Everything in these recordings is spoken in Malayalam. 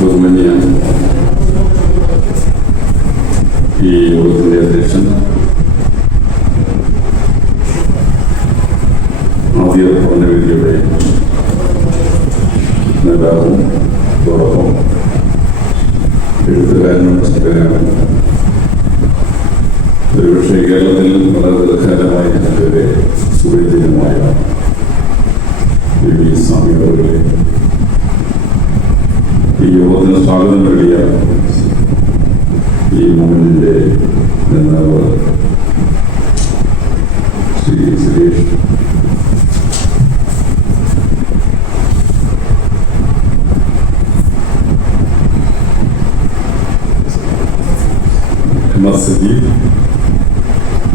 ബഹുമാന്യ ഈ യോഗത്തിൻ്റെ അധ്യക്ഷൻ ആദ്യ പഠനവേദിയുടെ നേതാവും അതോടൊപ്പം എഴുത്തുകാരനും ചിന്തകനും ഒരുപക്ഷെ കേരളത്തിൽ വളരെ ദീർഘകാലമായ ഞങ്ങളുടെ സുപരിചിതമായ വി സ്വാമി അവരുടെ ഈ യോഗത്തിന് സ്വാഗതം നൽകിയ ഈ മൂവ്മെന്റിന്റെ നേതാവ് ശ്രീ സുരേഷ്,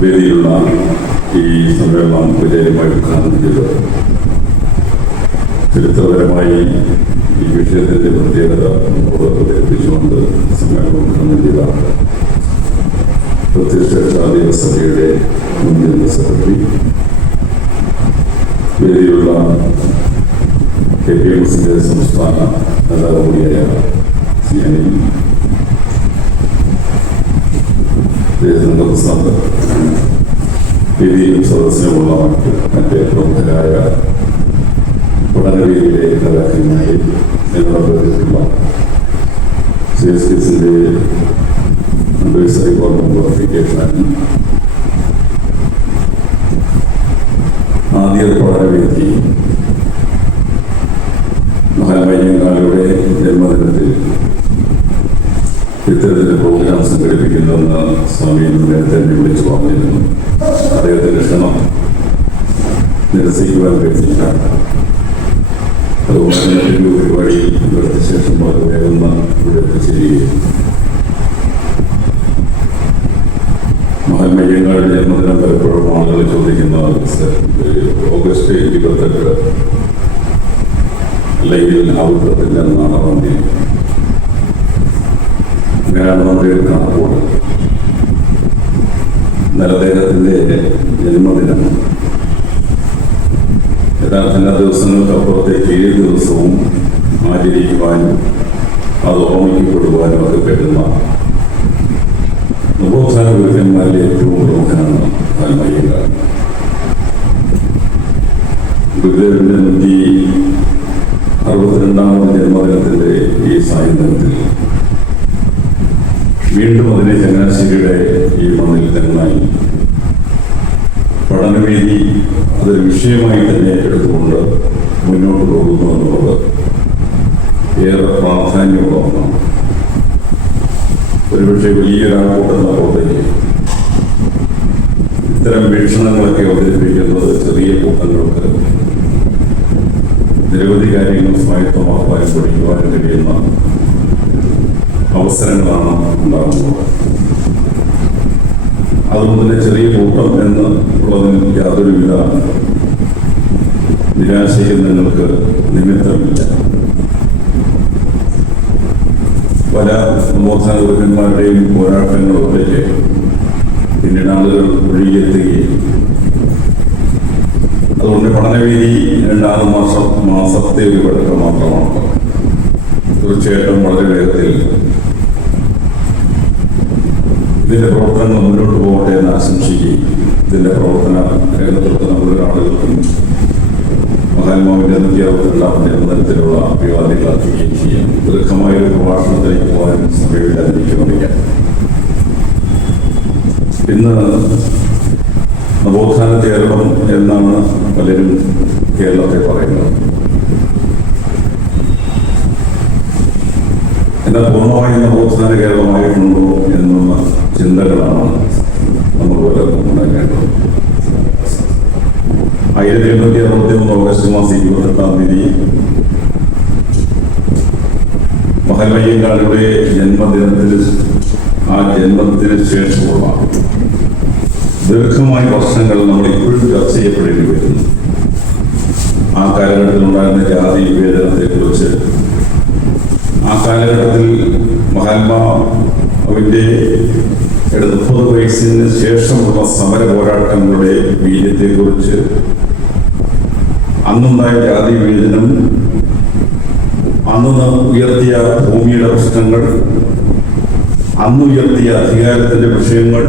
വേദിയിലുള്ള ഈ സമ്മേളനം വിജയമായി ഉദ്ഘാടനം ചെയ്തത് ചരിത്രപരമായി ഈ വിഷയത്തിന്റെ പ്രത്യേകത അവതരിപ്പിച്ചുകൊണ്ട് സമ്മേളനം ഉദ്ഘാടനം ചെയ്ത പ്രത്യക്ഷ ദേവസഭയുടെ മുൻ ജനറൽ സെക്രട്ടറി, വേദിയിലുള്ള KPMSന്റെ സംസ്ഥാന നേതാവ് കൂടിയായ ശ്രീ അനിൽ, പ്രസാദ്, വേദിയിലും സദസ്സിനുമുള്ള മറ്റ് പ്രമുഖരായ പഠനവേദിയിലെ കലാകാരനായി എന്നോടൊപ്പമുള്ള CSKസിന്റെ അഡ്വൈസറി ബോർഡ് മെമ്പർ PK ആദ്യ പഠനവേദി മഹാത്മാഗാന്ധിയുടെ ജന്മദിനത്തിൽ ഇത്തരത്തിലെ പ്രോഗ്രാം സംഘടിപ്പിക്കുന്നതെന്ന് സ്വാമി നേരത്തെ എന്നെ വിളിച്ചു പറഞ്ഞിരുന്നു. അദ്ദേഹത്തിന്റെ ക്ഷണം നിരസിക്കുവാൻ കഴിച്ചില്ല. അതുകൊണ്ട് തന്നെ പരിപാടി ഇവർക്ക് ശേഷം വളരെ വേഗം ഇവിടെ എത്തിച്ചേരുകയും മഹാത്മാഗാന്ധിയുടെ ജന്മദിനം പലപ്പോഴും ആളുകൾ ചോദിക്കുന്ന ഓഗസ്റ്റ് 28 അല്ലെങ്കിൽ ആവുന്നതില്ല എന്നാണ് പറഞ്ഞത്. അങ്ങനെയാണ് നമ്മുടെ ഒരു കണക്കോട്. അദ്ദേഹത്തിന്റെ ജന്മദിനം യഥാർത്ഥ ദിവസങ്ങൾക്കപ്പുറത്തേക്ക് 7 ദിവസവും ആചരിക്കുവാനും അത് ഓർമ്മിക്കപ്പെടുവാനും ഒക്കെ പറ്റുന്ന നവോത്ഥാന ഗുരുക്കന്മാരിലെ ഏറ്റവും പ്രമുഖനാണ് മഹാത്മാഗാന്ധി. ഗുരുദേവന്റെ 162ാമത് ജന്മദിനത്തിന്റെ ഈ സായന്തനത്തിൽ വീണ്ടും അതിനെ ചങ്ങനാശ്ശേരിയുടെ ഈ മണ്ണിൽ തന്നായി പഠനവേദി അതൊരു വിഷയമായി തന്നെ എടുത്തുകൊണ്ട് മുന്നോട്ട് പോകുന്നു എന്നുള്ളത് ഏറെ പ്രാധാന്യമുള്ള ഒന്നാണ്. ഒരുപക്ഷെ വലിയൊരാൾക്കൂട്ടത്തിനപ്പുറത്തേക്ക് ഇത്തരം വീക്ഷണങ്ങളൊക്കെ അവതരിപ്പിക്കുന്നത് ചെറിയ കൂട്ടങ്ങൾക്ക് നിരവധി കാര്യങ്ങൾ സ്വായത്തമാക്കാനും പഠിക്കുവാനും കഴിയുന്ന അവസരങ്ങളാണ് ഉണ്ടാകുന്നത്. അതുകൊണ്ട് തന്നെ ചെറിയ കൂട്ടം എന്ന് ഉള്ളതിന് യാതൊരുവിധ നിരാശയും നിങ്ങൾക്ക് നിമിത്തമില്ല. പല നവോത്ഥാന ഗുരുക്കന്മാരുടെയും പോരാട്ടങ്ങളിലേക്ക് പിന്നീട് ആളുകൾ ഒഴുകിയെത്തുകയും അതുകൊണ്ട് പഠനവേദി 2-6 മാസത്തെ ഒരു പഠനം മാത്രമാണ്. തീർച്ചയായിട്ടും വളരെ വേഗത്തിൽ ഇതിന്റെ പ്രവർത്തനങ്ങൾ മുന്നോട്ട് പോകട്ടെ എന്ന് ആശംസിക്കുകയും ഇതിന്റെ പ്രവർത്തന നേതൃത്വത്തിന് മുഴുവൻ ആളുകൾക്കും മഹാത്മാവിന്റെ 162ാം ജന്മദിനത്തിലുള്ള അഭിവാദ്യങ്ങൾ അർപ്പിക്കുകയും ചെയ്യാം. ദീർഘമായ ഒരു പ്രഭാഷണത്തിലേക്ക് പോകാൻ സമയമില്ലാതിരിക്കുന്നില്ല. ഇന്ന് നവോത്ഥാന കേരളം എന്നാണ് പലരും കേരളത്തെ പറയുന്നത്. എന്നാൽ പൂർണ്ണമായി നവോത്ഥാന കേരളമായിട്ടുണ്ടോ എന്നുള്ള ചിന്തകളാണ് നമ്മൾ പലർക്കും ഉണ്ടാക്കേണ്ടത്. 1861 ഓഗസ്റ്റ് മാസം 28-ാം തീയതി മഹാത്മാഗാന്ധിയുടെ ജന്മദിനത്തിന് ശേഷമുള്ള ദീർഘമായ വർഷങ്ങൾ നമ്മൾ ഇപ്പോഴും ചർച്ച ചെയ്യപ്പെടേണ്ടി വരുന്നു. ആ കാലഘട്ടത്തിലുണ്ടായിരുന്ന ജാതി വിവേചനത്തെക്കുറിച്ച്, ആ കാലഘട്ടത്തിൽ മഹാത്മാവിന്റെ 30 വയസ്സിന് ശേഷമുള്ള സമര പോരാട്ടങ്ങളുടെ വീര്യത്തെക്കുറിച്ച്, അന്നുണ്ടായ ജാതി വിവേചനം, അന്ന് അന്ന് ഉയർത്തിയ ഭൂമിയുടെ പ്രശ്നങ്ങൾ, അന്ന് ഉയർത്തിയ അധികാരത്തിന്റെ വിഷയങ്ങൾ,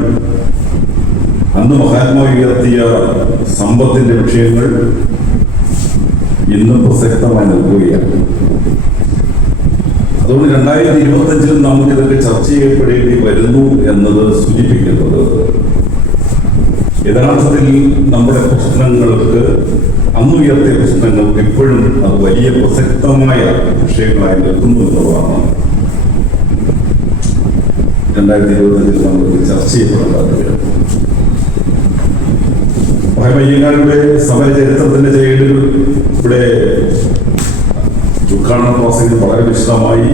അന്ന് മഹാത്മാ ഉയർത്തിയ സമ്പത്തിന്റെ വിഷയങ്ങൾ ഇന്നും പ്രസക്തമായി നിൽക്കുകയാണ്. അതുകൊണ്ട് 2025 നമുക്കിതൊക്കെ ചർച്ച ചെയ്യപ്പെടേണ്ടി വരുന്നു എന്നത് സൂചിപ്പിക്കുന്നത് യഥാർത്ഥത്തിൽ നമ്മുടെ പ്രശ്നങ്ങൾക്ക്, അന്നുയർത്തിയ പ്രശ്നങ്ങൾക്ക് ഇപ്പോഴും അത് വലിയ പ്രസക്തമായ വിഷയങ്ങളായി നിൽക്കുന്നു എന്നുള്ളതാണ് 2025 നമുക്ക് ചർച്ച ചെയ്യപ്പെടേണ്ടത്. അയ്യങ്കാളിയുടെ സമര ചരിത്രത്തിന്റെ ചെയ്യലുകൾ ഇവിടെ ഉദ്ഘാടന ക്ലാസ്സിൽ വളരെ വിശദമായി,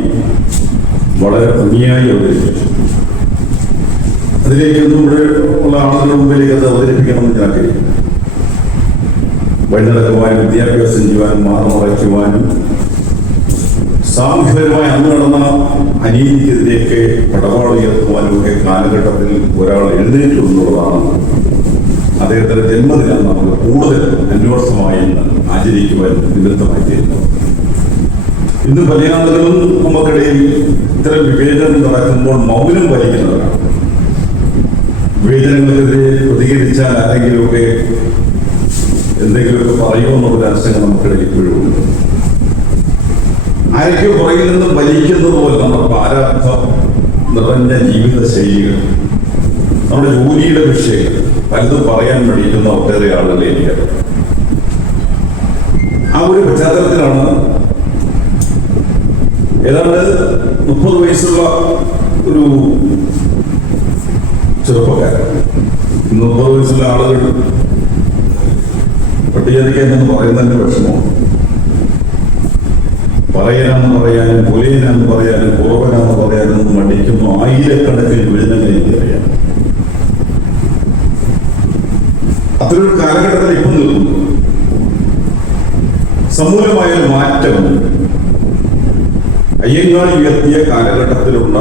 വളരെ ഭംഗിയായി അവതരിപ്പിച്ചു. അതിലേക്കൊന്നും ഇവിടെ ഉള്ള ആളുകളുടെ മുമ്പിലേക്ക് അത് അവതരിപ്പിക്കണമെന്ന് ഞാൻ ആഗ്രഹിക്കുന്നു. വഴി നടക്കുവാനും വിദ്യാഭ്യാസം ചെയ്യുവാനും മാറുമറയ്ക്കുവാനും സാമൂഹികപരമായി അന്ന് നടന്ന അനീതിക്കെതിരെയൊക്കെ പടവാളുയർത്തുവാനും ഒക്കെ കാലഘട്ടത്തിൽ ഒരാൾ എഴുന്നേറ്റു എന്നുള്ളതാണ് അദ്ദേഹത്തിന്റെ ജന്മദിനം നമ്മൾ കൂടുതൽ അന്വേഷണമായി ആചരിക്കുവാൻ നിമിത്തമായി തീരുന്നത്. ഇന്ന് പല ആളുകളും നമുക്കിടയിൽ ഇത്തരം വിവേചനം നടക്കുമ്പോൾ മൗനം വലിക്കുന്നവരാണ്. വിവേചനങ്ങൾക്കെതിരെ പ്രതികരിച്ചാൽ ആരെങ്കിലുമൊക്കെ എന്തെങ്കിലുമൊക്കെ പറയുമെന്നുള്ള ആശങ്ക നമുക്കിടയിൽ ഇപ്പോഴും ഉണ്ട്. ആരൊക്കെ പുറകിൽ നിന്നും വലിക്കുന്നത് പോലെ നമ്മുടെ പ്രാരാബ്ധം നിറഞ്ഞ ജീവിത ശൈലികൾ, നമ്മുടെ ജോലിയുടെ വിഷയങ്ങൾ പലതും പറയാൻ വേണ്ടിയിരിക്കുന്ന ഒട്ടേറെ ആളുകളെ എനിക്കറിയാം. ആ ഒരു പശ്ചാത്തലത്തിലാണ് ഏതാണ്ട് 30 വയസ്സുള്ള ഒരു ചെറുപ്പക്കാരൻ, 30 വയസ്സുള്ള ആളുകൾ പട്ടികജാതിക്കാരെന്ന് പറയുന്നതിന്റെ വിഷമമാണ്. പറയനാന്ന് പറയാനും പുലയനാന്ന് പറയാനും കുറവനാന്ന് പറയാനും മടിക്കുന്നു ആയിരക്കണക്കിന് വിഭജനങ്ങൾ എനിക്കറിയാം. അത്തരൊരു കാലഘട്ടത്തിൽ ഇപ്പം നിൽക്കുന്നു. സമൂലമായൊരു മാറ്റം അയ്യങ്കാളി ഉയർത്തിയ കാലഘട്ടത്തിലുള്ള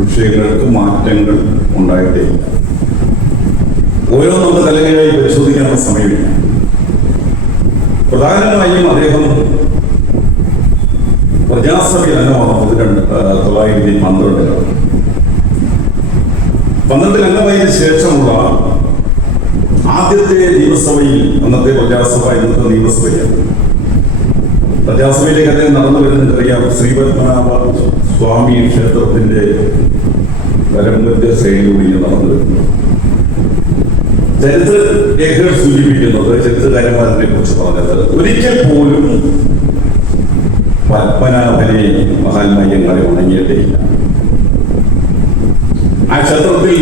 വിഷയങ്ങൾക്ക് മാറ്റങ്ങൾ ഉണ്ടായിട്ടേയില്ല. ഓരോ നമ്മൾ തലകീഴായി പരിശോധിക്കാനുള്ള സമയമില്ല. പ്രധാനമായും അദ്ദേഹം പ്രജാസഭയിൽ അംഗമാകുന്നത് 1912 അംഗമായതിനു ശേഷമുള്ള ആദ്യത്തെ നിയമസഭയിൽ, അന്നത്തെ പ്രജാസഭ ഇന്നത്തെ നിയമസഭയാണ്. പ്രജാസഭയിലേക്ക് അദ്ദേഹം നടന്നു വരുന്നതറിയാം. ശ്രീപത്മനാഭ സ്വാമി ക്ഷേത്രത്തിന്റെ പരമ്പര ശ്രേണിയിൽ നടന്നു വരുന്നു. ചരിത്ര രേഖകൾ സൂചിപ്പിക്കുന്നത്, ചരിത്രകാരന്മാരെ കുറിച്ച് പറഞ്ഞത്, ഒരിക്കൽ പോലും പത്മനാഭനെ മഹാത്മായ്യങ്ങളെ ഉണങ്ങിയിട്ടേയില്ല. ആ ക്ഷേത്രത്തിൽ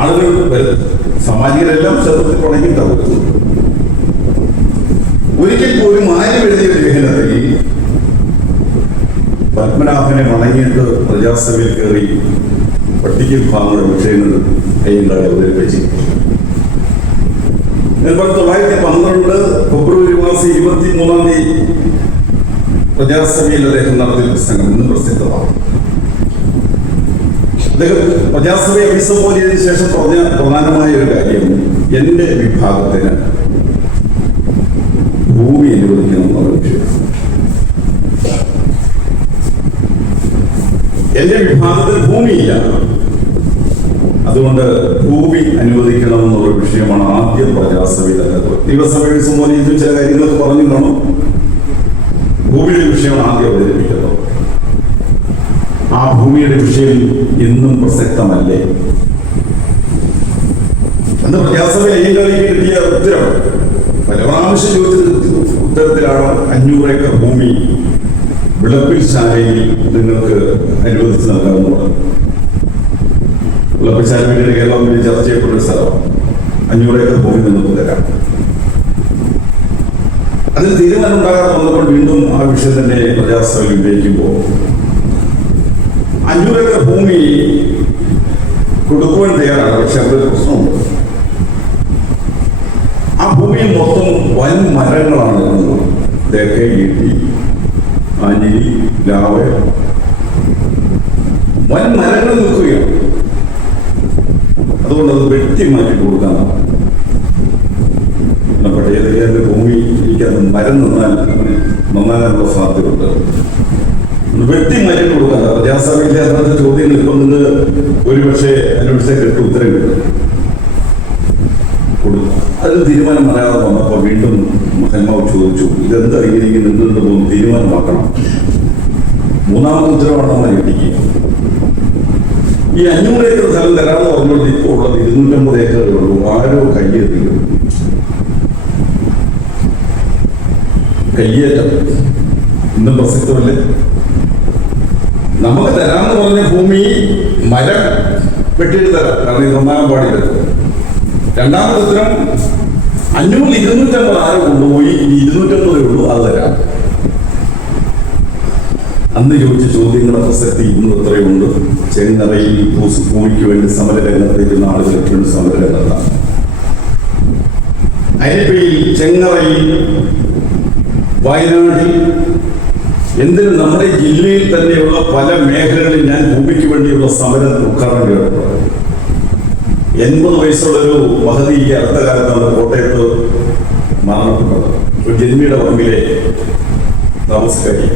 ആളുകൾ സമാജികരെല്ലാം ക്ഷേത്രത്തിൽ ഉണങ്ങിയിട്ടാവുന്നു. ഒരിക്കൽ പോലും ആരും എഴുതിയ ലേഖനത്തിൽ പത്മനാഭനെ വണങ്ങിയിട്ട് പ്രജാസഭയിൽ കയറി പട്ടിക വിഭാഗങ്ങളുടെ വിഷയങ്ങൾ അയ്യങ്കാളി അവതരിപ്പിച്ചിട്ടുണ്ട്. 1912 ഫെബ്രുവരി മാസം 23 പ്രജാസഭയിൽ അദ്ദേഹം നടത്തിയ പ്രസംഗം ഇന്ന് പ്രസിദ്ധമാണ്. അദ്ദേഹം പ്രജാസഭയെ അഭിസംബോധന ചെയ്തതിനു ശേഷം പറഞ്ഞ പ്രധാനമായ ഒരു കാര്യം, എന്റെ വിഭാഗത്തിന് ഭൂമി അനുവദിക്കണം എന്നുള്ള വിഷയം. എന്റെ വിഭാഗത്തിൽ ഭൂമിയില്ല, അതുകൊണ്ട് ഭൂമി അനുവദിക്കണം എന്നുള്ള വിഷയമാണ് ആദ്യം പ്രജാസഭയിൽ. നിയമസഭയിൽ അഭിസംബോധന ചെയ്തു ചില കാര്യങ്ങളൊക്കെ പറഞ്ഞു കാണും. ഭൂമിയുടെ വിഷയമാണ് ആദ്യം അവതരിപ്പിക്കുന്നത്. ആ ഭൂമിയുടെ വിഷയം ഇന്നും പ്രസക്തമല്ലേ? അന്ന് പ്രജാസഭയിൽ അയ്യങ്കാളിക്ക് കിട്ടിയ ഉത്തരവ്, പല പ്രാവശ്യം ചോദിച്ച ഉത്തരത്തിലാണ് 500 ഏക്കർ ഭൂമി വിളപ്പിൽ ശാലയിൽ നിങ്ങൾക്ക് അനുവദിച്ച് നൽകാവുന്നത്. വിളപ്പിൽ ശാല പിന്നീട് കേരളം വലിയ ചർച്ച ചെയ്യപ്പെട്ട ഒരു സ്ഥലമാണ്. 500 ഏക്കർ ഭൂമി നിങ്ങൾക്ക് തരാം. അതിന് തീരുമാനം ഉണ്ടാകാതെ വന്നപ്പോൾ വീണ്ടും ആ വിഷയം തന്നെ പ്രജാസഭയിൽ ഉന്നയിക്കുമ്പോൾ 500 ഏക്കർ ഭൂമി കൊടുക്കുവാൻ തയ്യാറാണ്. പക്ഷെ അതൊരു പ്രശ്നമുണ്ട്. ആ ഭൂമിയിൽ മൊത്തം വൻ മരങ്ങളാണ് നിൽക്കുന്നത്. തേക്ക്, ഈട്ടി, ആഞ്ഞിലി, ലാവ, വൻ മരങ്ങൾ നിൽക്കുകയാണ്. അതുകൊണ്ട് അത് വെട്ടി മാറ്റി കൊടുക്കാനാണ്. പട്ടികജാതിക്കാരന്റെ ഭൂമി എനിക്കത് മരം നന്നാകാനുള്ള സാധ്യതയുണ്ട്. വ്യക്തി മാറ്റി കൊടുക്കാതെ പ്രജാസഭയിലെ അങ്ങനത്തെ ചോദ്യങ്ങൾ ഇപ്പം നിങ്ങൾ ഒരുപക്ഷെ അന്വേഷിച്ചാൽ കിട്ടും, ഉത്തരം കിട്ടും. അതിന് തീരുമാനം പറയാതെ വന്നപ്പോൾ വീണ്ടും മഹന്മാവ് ചോദിച്ചു, ഇതെന്താ ഇങ്ങനെ നിന്നുകൊണ്ട് പോകുന്നു, തീരുമാനമാക്കണം. മൂന്നാമത്തെ ഉത്തരവാണ് നമ്മൾ കിട്ടിക്കുക. ഈ 500 ഏക്കർ സ്ഥലം തരാമെന്ന് പറഞ്ഞുകൊണ്ട് ഇപ്പോൾ ഉള്ളത് 250 ഏക്കറേ ഉള്ളൂ. ആരോ കയ്യേറ്റം ഇന്നും പ്രസക്തമല്ലേ? നമുക്ക് തരാമെന്ന് പറഞ്ഞ ഭൂമി മരം വെട്ടിയിട്ട് തരാം, കാരണം ഇത് ഒന്നാകാൻ പാടില്ല. രണ്ടാമത്തെ ഉത്തരം 500 250 ആരോ കൊണ്ടുപോയി, ഇനി 250 ഉള്ളൂ, അത് തരാം. അന്ന് ചോദിച്ച ചോദ്യങ്ങളുടെ പ്രസക്തി ഇന്ന് എത്രയുണ്ട്? ചെങ്ങറയിൽ ഭൂമിക്ക് വേണ്ടി സമരരംഗത്തേക്കുന്ന ആളുകൾ എപ്പോഴും സമരരംഗത്താണ്. അരിപ്പയിൽ, ചെങ്ങറയിൽ, വയനാട്ടിൽ, എന്തിനും നമ്മുടെ ജില്ലയിൽ തന്നെയുള്ള പല മേഖലകളിൽ ഞാൻ ഭൂമിക്ക് വേണ്ടിയുള്ള സമരം ഉദ്ഘാടനം കേട്ടിട്ടുണ്ട്. 80 വയസ്സുള്ളൊരു മഹതി അടുത്ത കാലത്താണ് കോട്ടയത്ത് മരണപ്പെട്ടത്. ഒരു ജന്മിയുടെ പറമ്പിലെ താമസക്കാരി.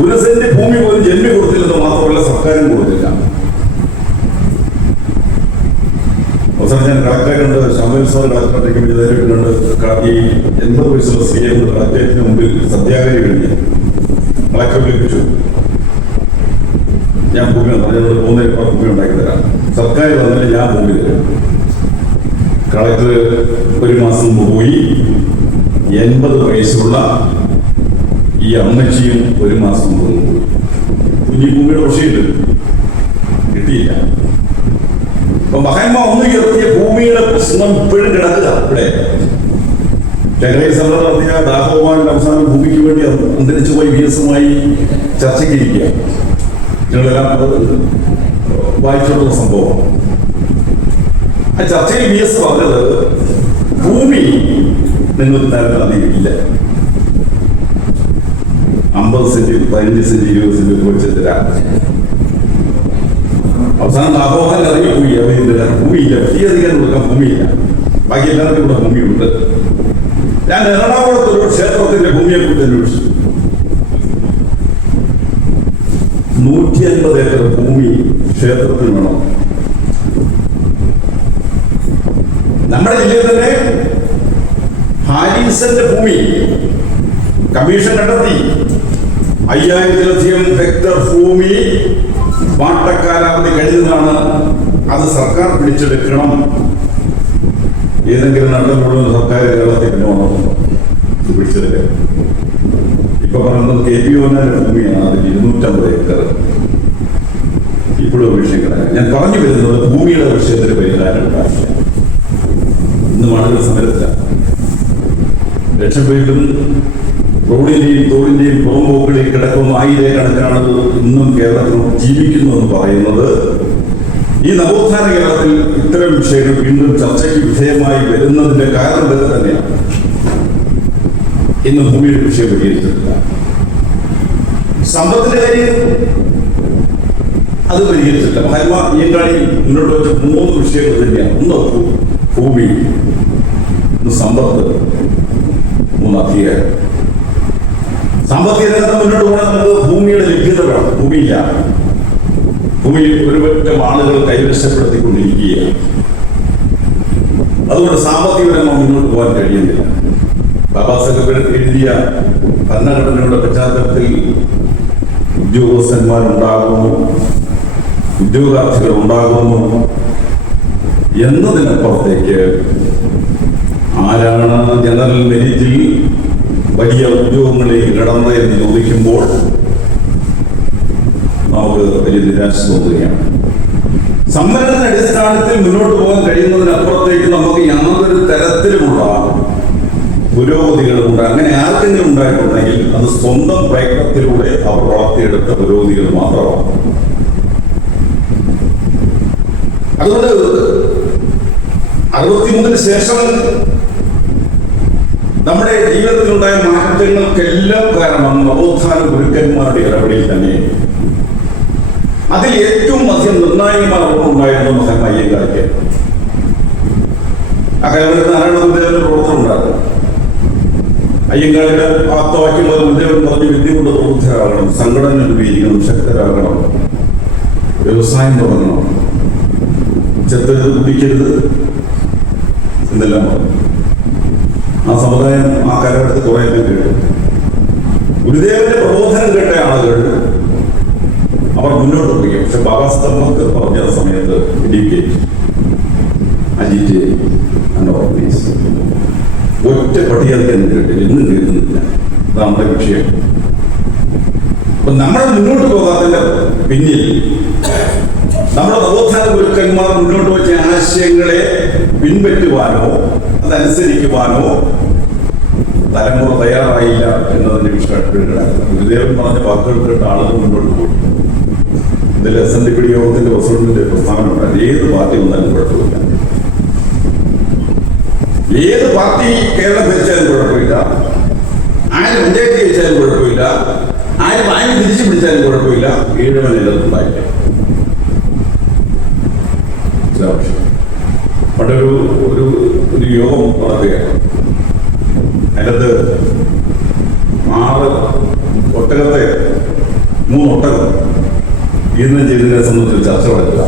1 സെന്റ് ഭൂമി പോലും ജന്മി കൊടുത്തില്ലെന്ന് മാത്രമല്ല, സർക്കാരും കൊടുത്തില്ല. അവസാനം ഞാൻ കളക്ടറേറ്റുണ്ട്, ശാന്തൻ സാർ കളക്ടറേറ്റ് നേരിട്ടുണ്ട്. ഈ 80 വയസ്സുള്ള സ്ത്രീയെ കൊണ്ട് കളക്ടറേറ്റിന് മുമ്പിൽ സത്യാഗ്രഹം കഴിഞ്ഞ് കളക്ടറെ വിളിപ്പിച്ചു. ഞാൻ ഭൂമി 3 ഏക്കർ ഭൂമി ഉണ്ടാക്കി തരാം, സർക്കാർ വന്നിട്ട് ഞാൻ ഭൂമി തരാം. കളക്ടർ 1 മാസം പോയി. 80 വയസ്സുള്ള ഈ അമ്മച്ചിയും 1 മാസം പോയി. കുഞ്ഞി ഭൂമിയുടെ പക്ഷിയുണ്ട്, കിട്ടിയില്ല. അപ്പൊ മഹാന്മാ ഒന്ന് ഉയർത്തിയ ഭൂമിയുടെ പ്രശ്നം ഇപ്പോഴും കിടക്കുക ഇവിടെ. ചെങ്ങൈ സമരം നടത്തിയ ദാഹോമാന്റെ അവസാനം ഭൂമിക്ക് വേണ്ടി അന്തരിച്ചു പോയി VS-മായി ചർച്ചയ്ക്കിരിക്കുക. നിങ്ങളെല്ലാം വായിച്ചിട്ടുള്ള സംഭവം. ആ ചർച്ചയിൽ VS പറഞ്ഞത്, ഭൂമി നിങ്ങൾക്ക് തരാൻ അധികമില്ല, 50 സെന്റ് 15 സെന്റ് 20 സെന്റ് വെച്ച് തരാം. അവസാനം ദാഹോഹൻ ഇറങ്ങിപ്പോയി. അവരില്ല, ഭൂമിയില്ല, തീയധികം കൊടുക്കാൻ ഭൂമിയില്ല, ബാക്കി എല്ലാവർക്കും കൂടെ ഭൂമിയുണ്ട്. ഞാൻ എറണാകുളത്തൊരു ക്ഷേത്രത്തിന്റെ ഭൂമിയെ കുറിച്ച് അന്വേഷിച്ചു. 150 ഏക്കർ ഭൂമി ക്ഷേത്രത്തിന് വേണം. നമ്മുടെ ജില്ലയിൽ തന്നെ ഹാരിസന്റെ ഭൂമി കമ്മീഷൻ കണ്ടെത്തി. 5000-ലധികം ഹെക്ടർ ഭൂമി പാട്ടക്കാലാവധി കഴിഞ്ഞതാണ്. അത് സർക്കാർ പിടിച്ചെടുക്കണം. ഏതെങ്കിലും നടന്നിട്ടുള്ള സർക്കാർ കേരളത്തിൽ പിന്നെ വന്നിട്ടുണ്ടോ ഇത് പിടിച്ചെടുക്കാൻ? ഇപ്പൊ പറയുന്നത് KP ഓനാന്റെ ഭൂമിയാണ്, അതിൽ 250 ഏക്കർ ഇപ്പോഴും വിഷയം കിടക്കാൻ. ഞാൻ പറഞ്ഞു വരുന്നത്, ഭൂമിയുടെ വിഷയത്തിന് പരിഹാരം ഉണ്ടാക്കില്ല. ഇന്ന് ആളുകൾ സമരത്തിലാണ്. ലക്ഷപ്പേരിലും റോഡിന്റെയും തോടിന്റെയും പുറംപോക്കുകളിൽ കിടക്കുന്ന 1000 കണക്കാണ് ഇന്നും കേരളത്തിൽ ജീവിക്കുന്നു എന്ന് പറയുന്നത്. ഈ നവോത്ഥാന കേരളത്തിൽ ഇത്തരം വിഷയങ്ങൾ വീണ്ടും ചർച്ചയ്ക്ക് വിധേയമായി വരുന്നതിന്റെ കാരണം ഇത് തന്നെയാണ്. ഇന്ന് ഭൂമിയുടെ വിഷയം പരിഹരിച്ചിട്ടില്ല. സമ്പത്തിന്റെ കാര്യം അത് പരിഹരിച്ചിട്ടില്ല. മഹാത്മാ അയ്യങ്കാളി മുന്നോട്ട് വെച്ച 3 വിഷയങ്ങൾ തന്നെയാണ്. ഒന്ന് ഭൂമി, ഒന്ന് സമ്പത്ത്, 3 അധികാരം. സാമ്പത്തിക രംഗത്ത് മുന്നോട്ട് പോകണം. നമുക്ക് ഭൂമിയുടെ ലഭ്യത വേണം. ഭൂമിയില്ല. ഭൂമി ഒരുപറ്റം ആളുകൾ കൈവശപ്പെടുത്തിക്കൊണ്ടിരിക്കുകയാണ്. അതുകൊണ്ട് സാമ്പത്തിക രംഗം മുന്നോട്ട് പോകാൻ കഴിയുന്നില്ല. ബാബാ സാഹേബ് എഴുതിയ ഭരണഘടനയുടെ പശ്ചാത്തലത്തിൽ ഉദ്യോഗസ്ഥന്മാരുണ്ടാകുന്നു, ഉദ്യോഗാർത്ഥികൾ ഉണ്ടാകുന്നു എന്നതിനപ്പുറത്തേക്ക് ആരാണ് ജനറൽ മെരിറ്റിൽ വലിയ ഉദ്യോഗങ്ങളിൽ കിടന്നത് എന്ന് ചോദിക്കുമ്പോൾ നമുക്ക് വലിയ നിരാശ തോന്നുകയാണ്. സംവരണ അടിസ്ഥാനത്തിൽ മുന്നോട്ട് പോകാൻ കഴിയുന്നതിനപ്പുറത്തേക്ക് നമുക്ക് യാതൊരു തരത്തിലുമുള്ള പുരോഗതികളുമുണ്ട്. അങ്ങനെ ആർക്കെങ്കിലും ഉണ്ടായിട്ടുണ്ടെങ്കിൽ അത് സ്വന്തം പ്രയത്നത്തിലൂടെ അവർ വളർത്തിയെടുത്ത പുരോഗതികൾ മാത്രമാണ്. അതുകൊണ്ട് 63-ന് ശേഷം നമ്മുടെ ജീവിതത്തിലുണ്ടായ മാറ്റങ്ങൾക്കെല്ലാം കാരണം നവോത്ഥാന ഗുരുക്കന്മാരുടെ ഇടപെടൽ തന്നെ. അതിൽ ഏറ്റവും അധികം നിർണായകമായ ഉണ്ടായിരുന്നു മഹാത്മാ അയ്യങ്കാളിക്ക്. ആ കാലഘട്ടത്തിൽ നാരായണ ഗുരുദേവന്റെ പ്രവർത്തനം ഉണ്ടായിരുന്നു. അയ്യങ്കാളിയുടെ ആപ്തവാക്യങ്ങൾ മുന്നേറും പറഞ്ഞ് വിദ്യ കൊണ്ട് പ്രബുദ്ധരാകണം, സംഘടന രൂപീകരിക്കണം, ശക്തരാകണം, വ്യവസായം തുടങ്ങണം, ചെത്തരുത് കുടിക്കരുത് എന്നെല്ലാം പറഞ്ഞു. ആ സമുദായം ആ കാലഘട്ടത്തിൽ കുറെ കേട്ടു. ഗുരുദേവന്റെ പ്രബോധനം കേട്ട ആളുകൾ അവർ മുന്നോട്ട് പോയി. പക്ഷെ ബാബാ സാഹേബ് പറഞ്ഞ സമയത്ത് എഡ്യൂക്കേറ്റ്, അജിറ്റേറ്റ് ആൻഡ് ഓർഗനൈസ്. ഒറ്റ പട്ടികൾക്കെന്ന് കേട്ടില്ല, എന്നും കേൾക്കുന്നില്ല. അത് നമ്മുടെ വിഷയം. അപ്പൊ നമ്മൾ മുന്നോട്ട് പോകാത്തതിന്റെ പിന്നിൽ നമ്മുടെ നവോത്ഥാന ഗുരുക്കന്മാർ മുന്നോട്ട് വെച്ച ആശയങ്ങളെ പിൻപറ്റുവാനോ അതനുസരിക്കുവാനോ തലമുറ തയ്യാറായില്ല എന്നതിന്റെ വിഷയമാണ്. ഗുരുദേവൻ പറഞ്ഞ വാക്കുകൾ കേട്ട ആളുകൾ മുന്നോട്ട് പോയി. ഇതിൽ SNDP യോഗത്തിന്റെ പ്രസിഡന്റിന്റെ പ്രസ്താവന ഉണ്ടായി. ഏത് പാർട്ടി വന്നാലും കുഴപ്പമില്ല, ഏത് പാർട്ടി കേരളം ഭരിച്ചാലും കുഴപ്പമില്ല, ആര് പഞ്ചായത്ത് ജയിച്ചാലും കുഴപ്പമില്ല, ആര് തിരിച്ചു പിടിച്ചാലും കുഴപ്പമില്ല, ഈഴവനിലത്തുണ്ടായില്ല. പണ്ടൊരു ഒരു യോഗം നടക്കുകയാണ്. അതിനകത്ത് 6 ഒട്ടകത്തെ 3 ഒട്ടകം ഈർണം ചെയ്തതിനെ സംബന്ധിച്ച് ചർച്ച നടക്കുക.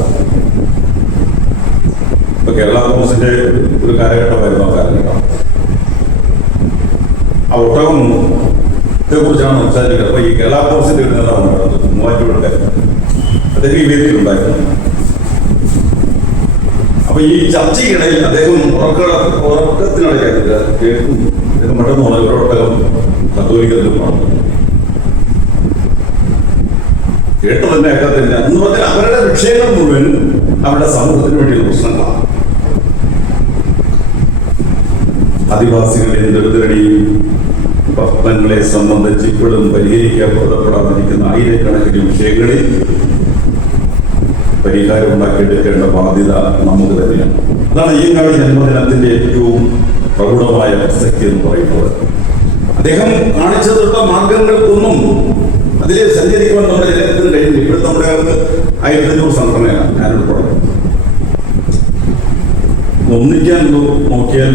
ഇപ്പൊ കേരള കോൺഗ്രസിന്റെ ഒരു കാലഘട്ടമായിരുന്നു ആ കാലഘട്ടം. ആ ഒട്ടകത്തെ കുറിച്ചാണ് സംസാരിക്കുന്നത്. അപ്പൊ ഈ കേരള കോൺഗ്രസിന്റെ ഒരു നേതാവുണ്ടായിരുന്നു, മൂവാറ്റുപുഴയുടെ, അദ്ദേഹം ഈ വേദിയിലുണ്ടായിരുന്നു. അപ്പൊ ഈ ചർച്ചയ്ക്കിടയിൽ അദ്ദേഹം ഉറക്കത്തിനിടയ്ക്ക് കേൾക്കും, പെട്ടെന്ന് പറഞ്ഞ ഒരൊട്ടകം കത്തോലിക്കത്തിൽ പറഞ്ഞു. കേട്ടു തന്നെ കേൾക്കത്തില്ല എന്ന് പറഞ്ഞാൽ അവരുടെ വിഷയങ്ങൾ മുഴുവൻ അവരുടെ സമൂഹത്തിന് വേണ്ടിയുള്ള പ്രശ്നങ്ങളാണ്. ആദിവാസികളുടെയും ദളിതരുടെയും പ്രശ്നങ്ങളെ സംബന്ധിച്ച് ഇപ്പോഴും പരിഹരിക്കപ്പെടാതിരിക്കുന്ന ആയിരക്കണക്കിന് വിഷയങ്ങളിൽ പരിഹാരം ഉണ്ടാക്കിയെടുക്കേണ്ട ബാധ്യത നമുക്ക് തന്നെയാണ്. അതാണ് അയ്യങ്കാളി ജന്മദിനത്തിന്റെ ഏറ്റവും പ്രൗഢമായ പ്രസക്തി എന്ന് പറയുമ്പോൾ അദ്ദേഹം കാണിച്ചതുള്ള മാർഗങ്ങൾക്കൊന്നും അതിലെ സഞ്ചരിക്കുവാൻ നമ്മുടെ ജനത്തിന് കഴിഞ്ഞില്ല. ഇവിടെ നമ്മുടെ കാലത്ത് 1500 സംഘടനയാണ് ഞാനുൾപ്പെടെ. ഒന്നിക്കാൻ നോക്കിയാൽ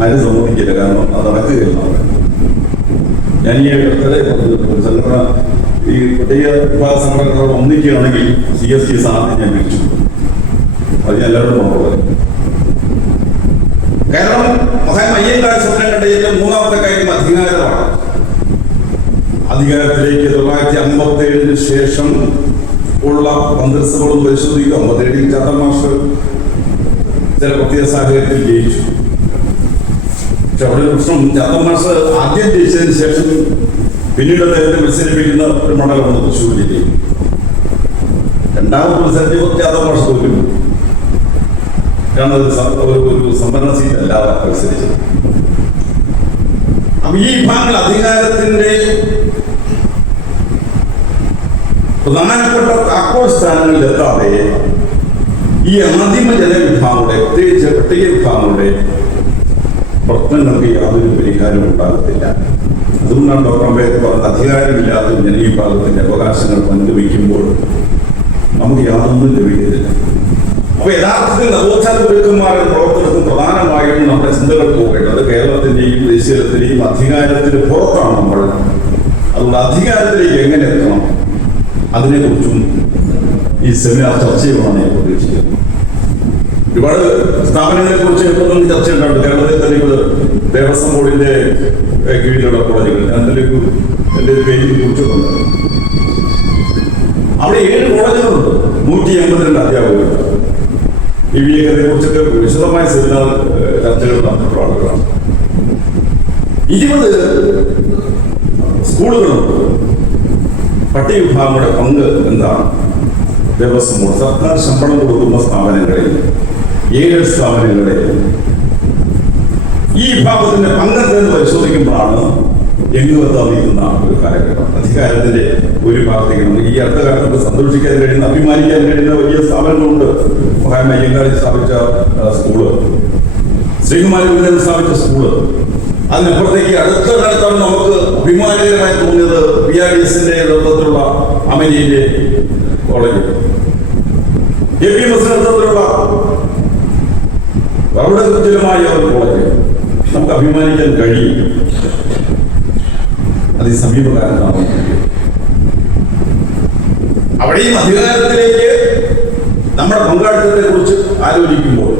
ആരും സമ്മതിക്കില്ല, കാരണം അത് നടക്കുകയില്ല. ഞാൻ ഈ സംഘടന ഈ പട്ടിക വിഭാഗ സംഘടനകൾ ഒന്നിക്കുകയാണെങ്കിൽ CST സ്ഥാനത്ത് ഞാൻ വിളിച്ചു. അത് ഞാൻ എല്ലാവരോടും നോക്കുന്നത്. കാരണം മഹാത്മാ അയ്യങ്കാളി സ്വപ്നം കണ്ട ഏറ്റവും 3ാമത്തെ കാര്യം അധികാരമാണ്. അധികാരത്തിലേക്ക് 1957 ശേഷം ഉള്ള മന്ത്രിസഭകളും പരിശോധിക്കുക. 57 ചാത്തൻ മാസ്റ്റർ ചില പ്രത്യേക സാഹചര്യത്തിൽ ജയിച്ചു. പക്ഷെ അവിടെ പ്രശ്നം, ചാത്തൻ മാസ്റ്റർ ആദ്യം ജയിച്ചതിന് ശേഷം പിന്നീട് അദ്ദേഹത്തെ മത്സരിപ്പിക്കുന്ന ഒരു മണ്ഡലമാണ് തൃശ്ശൂർ ജില്ലയിൽ. 2ാമത് മത്സരിച്ച് ചാത്തൻ മാസ്റ്റർ തോൽക്കുന്നു. കാരണം ഒരു സംവരണ സീറ്റ് അല്ലാതെ മത്സരിച്ചത്. അപ്പൊ ഈ വിഭാഗങ്ങൾ അധികാരത്തിന്റെ പ്രധാനപ്പെട്ട താക്കോൽ സ്ഥാനങ്ങളിൽ എത്താതെ ഈ ആദിമ ജനവിഭാഗങ്ങളുടെ, പ്രത്യേകിച്ച് പട്ടിക വിഭാഗങ്ങളുടെ പ്രശ്നങ്ങൾക്ക് യാതൊരു പരിഹാരം ഉണ്ടാകത്തില്ല. അതുകൊണ്ടാണ് ഡോക്ടർ അംബേദ്കർ പറഞ്ഞത്, അധികാരമില്ലാത്ത ജനവിഭാഗത്തിന്റെ അവകാശങ്ങൾ പങ്കുവയ്ക്കുമ്പോൾ നമുക്ക് യാതൊന്നും ലഭിക്കുന്നില്ല. അപ്പൊ യഥാർത്ഥത്തിൽ നവോത്ഥാന ഗുരുക്കന്മാരുടെ പ്രവർത്തനത്തിൽ പ്രധാനമായും നമ്മുടെ ചിന്തകൾ പോകേണ്ടത് കേരളത്തിന്റെയും ദേശീയത്തിന്റെയും അധികാരത്തിന് പുറത്താണ് നമ്മൾ. അതുകൊണ്ട് അധികാരത്തിലേക്ക് എങ്ങനെ എത്തണം, അതിനെക്കുറിച്ചും ഈ സെമിനാർ ചർച്ച ചെയ്യുമെന്നാണ് ഞാൻ പ്രതീക്ഷിക്കുന്നത്. ഒരുപാട് സ്ഥാപനങ്ങളെ കുറിച്ച് ഇപ്പോൾ നമുക്ക് ചർച്ച ഉണ്ടാകും. കേരളത്തിൽ തന്നെ ഇപ്പോൾ ദേവസ്വം ബോർഡിന്റെ കീഴിലുള്ള കോളേജുകൾ ഞാൻ അതിലേക്ക് എൻ്റെ പേജിൽ കുറിച്ചിട്ടുണ്ട്. അവിടെ 7 കോളേജുകളുണ്ട്, 182 അധ്യാപകരുണ്ട്. ഈ വിവേകത്തെ കുറിച്ചൊക്കെ വിശദമായ സെമിനാർ ചർച്ചകൾ നടത്തിയിട്ടുള്ള ആളുകളാണ്. 20 സ്കൂളുകളുണ്ട്. പട്ടിക വിഭാഗങ്ങളുടെ പങ്ക് എന്താണ്? ദേവസ്വം ബോർഡ്, സർക്കാർ ശമ്പളം കൊടുക്കുന്ന സ്ഥാപനങ്ങളിൽ, എയ്ഡഡ് സ്ഥാപനങ്ങളിൽ ഈ വിഭാഗത്തിന്റെ പങ്കെന്ന് പരിശോധിക്കുമ്പോഴാണ് എങ്ങുമെത്താതിരിക്കുന്ന ഒരു കാലഘട്ടം. അധികാരത്തിന്റെ ഒരു പാർട്ടിക്ക് നമുക്ക് ഈ അടുത്ത കാലത്ത് സന്തോഷിക്കാൻ കഴിയുന്ന, അഭിമാനിക്കാൻ കഴിയുന്ന വലിയ സ്ഥാപനങ്ങളുണ്ട്. മഹാത്മാ അയ്യങ്കാളി സ്ഥാപിച്ച സ്കൂള്, ശ്രീകുമാരി ഗുരുദേവൻ സ്ഥാപിച്ച സ്കൂള്. അതിനപ്പുറത്തേക്ക് അടുത്ത കാലത്താണ് നമുക്ക് അഭിമാനകരമായി തോന്നിയത് PRDSന്റെ നേതൃത്വത്തിലുള്ള അമേരിയിലെ കോളേജ്, APMS നേതൃത്വത്തിലുള്ള അവിടെ കൃത്യമായ ഒരു കോളേജ്. നമുക്ക് അഭിമാനിക്കാൻ കഴിയും. അത് ഈ സമീപകാലത്താണ്. അവിടെയും അധികാരത്തിലേക്ക് നമ്മുടെ പങ്കാളിത്തത്തെ കുറിച്ച് ആലോചിക്കുമ്പോൾ